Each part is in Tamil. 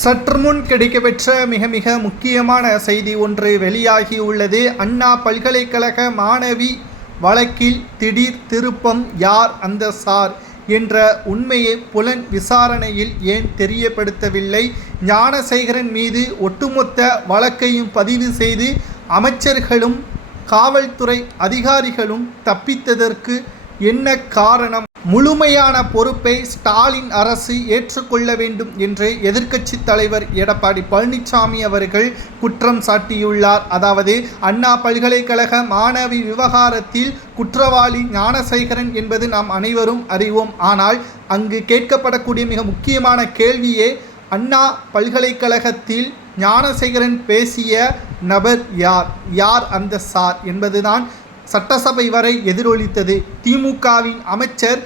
சற்று முன் கிடைக்கப்பெற்ற மிக மிக முக்கியமான செய்தி ஒன்று வெளியாகியுள்ளது. அண்ணா பல்கலைக்கழக மாணவி வழக்கில் திடீர் திருப்பம். யார் அந்த சார் என்ற உண்மையை புலன் விசாரணையில் ஏன் தெரியப்படுத்தவில்லை? ஞானசேகரன் மீது ஒட்டுமொத்த வழக்கையும் பதிவு செய்து அமைச்சர்களும் காவல்துறை அதிகாரிகளும் தப்பித்ததற்கு என்ன காரணம்? முழுமையான பொறுப்பை ஸ்டாலின் அரசு ஏற்றுக்கொள்ள வேண்டும் என்று எதிர்க்கட்சி தலைவர் எடப்பாடி பழனிசாமி அவர்கள் குற்றம் சாட்டியுள்ளார். அதாவது அண்ணா பல்கலைக்கழக மாணவி விவகாரத்தில் குற்றவாளி ஞானசேகரன் என்பது நாம் அனைவரும் அறிவோம். ஆனால் அங்கு கேட்கப்படக்கூடிய மிக முக்கியமான கேள்வியே அண்ணா பல்கலைக்கழகத்தில் ஞானசேகரன் பேசிய நபர் யார், யார் அந்த சார் என்பதுதான் சட்டசபை வரை எதிரொலித்தது. திமுகவின் அமைச்சர்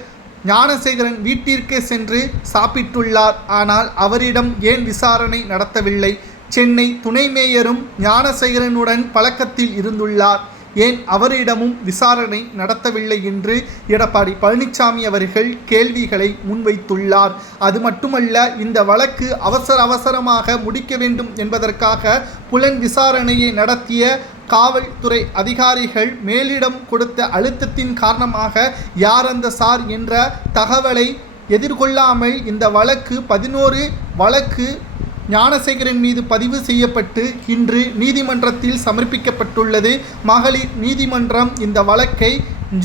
ஞானசேகரன் வீட்டிற்கே சென்று சாப்பிட்டுள்ளார். ஆனால் அவரிடம் ஏன் விசாரணை நடத்தவில்லை? சென்னை துணை மேயரும் ஞானசேகரனுடன் பழக்கத்தில் இருந்துள்ளார். ஏன் அவரிடமும் விசாரணை நடத்தவில்லை என்று எடப்பாடி பழனிசாமி அவர்கள் கேள்விகளை முன்வைத்துள்ளார். அது மட்டுமல்ல, இந்த வழக்கு அவசரமாக முடிக்க வேண்டும் என்பதற்காக புலன் விசாரணையை நடத்திய காவல்துறை அதிகாரிகள் மேலிடம் கொடுத்த அழுத்தத்தின் காரணமாக யார் அந்த சார் என்ற தகவலை எதிர்கொள்ளாமல் இந்த வழக்கு 11 வழக்கு ஞானசேகரன் மீது பதிவு செய்யப்பட்டு இன்று நீதிமன்றத்தில் சமர்ப்பிக்கப்பட்டுள்ளது. மகளிர் நீதிமன்றம் இந்த வழக்கை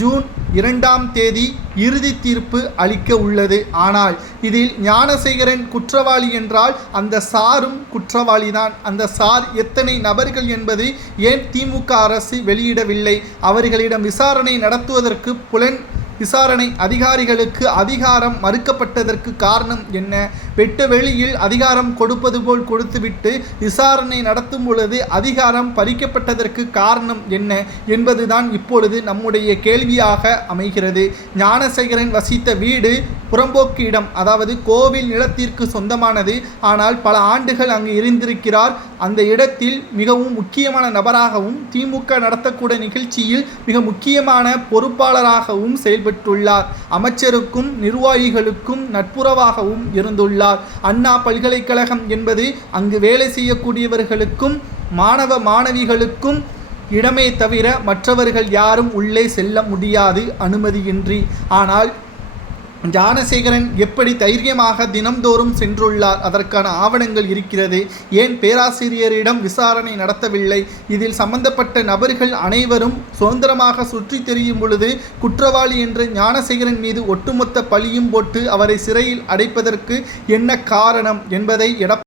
ஜூன் 2ஆம் தேதி இறுதி தீர்ப்பு அளிக்க உள்ளது. ஆனால் இதில் ஞானசேகரன் குற்றவாளி என்றால் அந்த சாரும் குற்றவாளிதான். அந்த சார் எத்தனை நபர்கள் என்பது ஏன் திமுக அரசு வெளியிடவில்லை? அவர்களிடம் விசாரணை நடத்துவதற்கு புலன் விசாரணை அதிகாரிகளுக்கு அதிகாரம் மறுக்கப்பட்டதற்கு காரணம் என்ன? வெட்ட வெளியில் அதிகாரம் கொடுப்பது போல் கொடுத்துவிட்டு விசாரணை நடத்தும் பொழுது அதிகாரம் பறிக்கப்பட்டதற்கு காரணம் என்ன என்பதுதான் இப்பொழுது நம்முடைய கேள்வியாக அமைகிறது. ஞானசேகரன் வசித்த வீடு புறம்போக்கு இடம், அதாவது கோவில் நிலத்திற்கு சொந்தமானது. ஆனால் பல ஆண்டுகள் அங்கு இருந்திருக்கிறார். அந்த இடத்தில் மிகவும் முக்கியமான நபராகவும் திமுக நடத்தக்கூடிய நிகழ்ச்சியில் மிக முக்கியமான பொறுப்பாளராகவும் செயல்பட்டுள்ளார். அமைச்சருக்கும் நிர்வாகிகளுக்கும் நட்புறவாகவும் இருந்துள்ளார். அண்ணா பல்கலைக்கழகம் என்பது அங்கு வேலை செய்யக்கூடியவர்களுக்கும் மாணவ மாணவிகளுக்கும் இடமே தவிர மற்றவர்கள் யாரும் உள்ளே செல்ல முடியாது அனுமதியின்றி. ஆனால் ஞானசேகரன் எப்படி தைரியமாக தினம்தோறும் சென்றுள்ளார்? அதற்கான ஆவணங்கள் இருக்கிறது. ஏன் பேராசிரியரிடம் விசாரணை நடத்தவில்லை? இதில் சம்பந்தப்பட்ட நபர்கள் அனைவரும் சுதந்திரமாக சுற்றி தெரியும் பொழுது குற்றவாளி என்று ஞானசேகரன் மீது ஒட்டுமொத்த பழியும் போட்டு அவரை சிறையில் அடைப்பதற்கு என்ன காரணம் என்பதை